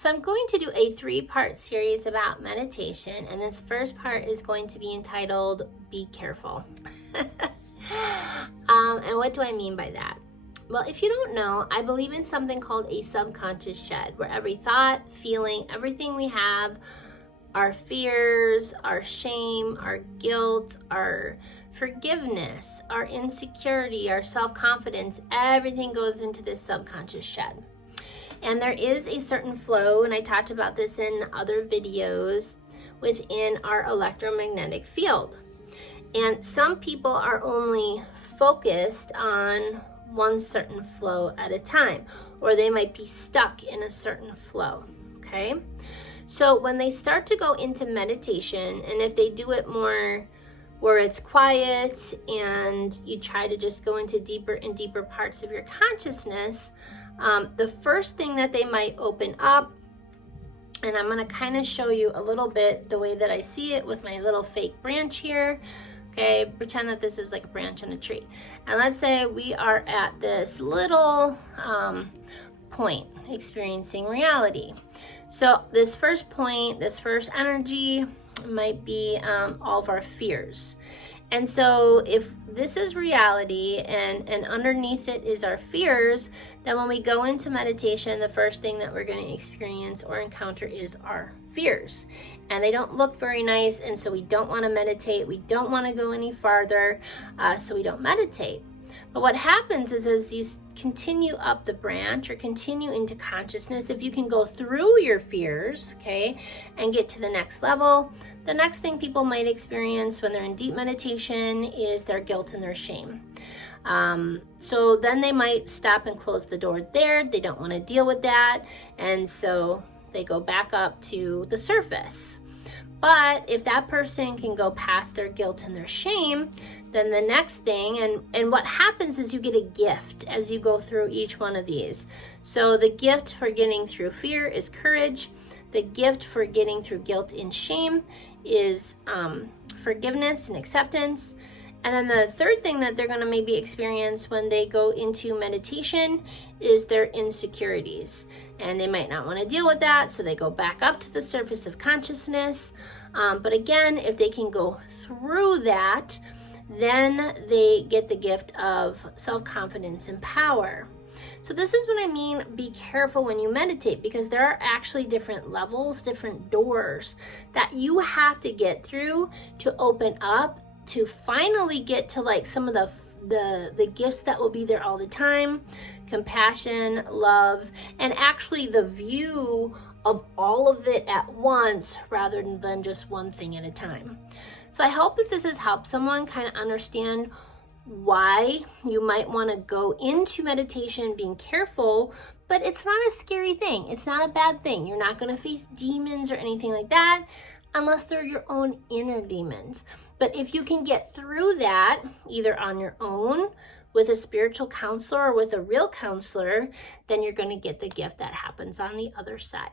So I'm going to do a 3-part series about meditation, and this first part is going to be entitled, Be Careful. And what do I mean by that? Well, if you don't know, I believe in something called a subconscious shed, where every thought, feeling, everything we have, our fears, our shame, our guilt, our forgiveness, our insecurity, our self-confidence, everything goes into this subconscious shed. And there is a certain flow, and I talked about this in other videos, within our electromagnetic field. And some people are only focused on one certain flow at a time, or they might be stuck in a certain flow, okay? So when they start to go into meditation, and if they do it more where it's quiet and you try to just go into deeper and deeper parts of your consciousness, the first thing that they might open up, and I'm going to kind of show you a little bit the way that I see it with my little fake branch here. Okay, pretend that this is like a branch on a tree. And let's say we are at this little point experiencing reality. So this first point, this first energy might be all of our fears. And so if this is reality and underneath it is our fears, then when we go into meditation, the first thing that we're going to experience or encounter is our fears. And they don't look very nice, and so we don't want to meditate. We don't want to go any farther, so we don't meditate. But what happens is as you continue up the branch or continue into consciousness, if you can go through your fears, okay, and get to the next level, the next thing people might experience when they're in deep meditation is their guilt and their shame. So then they might stop and close the door there. They don't want to deal with that. And so they go back up to the surface. But if that person can go past their guilt and their shame, then the next thing, and what happens is you get a gift as you go through each one of these. So the gift for getting through fear is courage. The gift for getting through guilt and shame is forgiveness and acceptance. And then the third thing that they're going to maybe experience when they go into meditation is their insecurities. And they might not want to deal with that, so they go back up to the surface of consciousness. But again, if they can go through that, then they get the gift of self-confidence and power. So this is what I mean, be careful when you meditate, because there are actually different levels, different doors that you have to get through to open up, to finally get to like some of the gifts that will be there all the time: compassion, love, and actually the view of all of it at once rather than just one thing at a time. So I hope that this has helped someone kind of understand why you might want to go into meditation being careful, but it's not a scary thing. It's not a bad thing. You're not going to face demons or anything like that unless they're your own inner demons. But if you can get through that, either on your own, with a spiritual counselor, or with a real counselor, then you're going to get the gift that happens on the other side.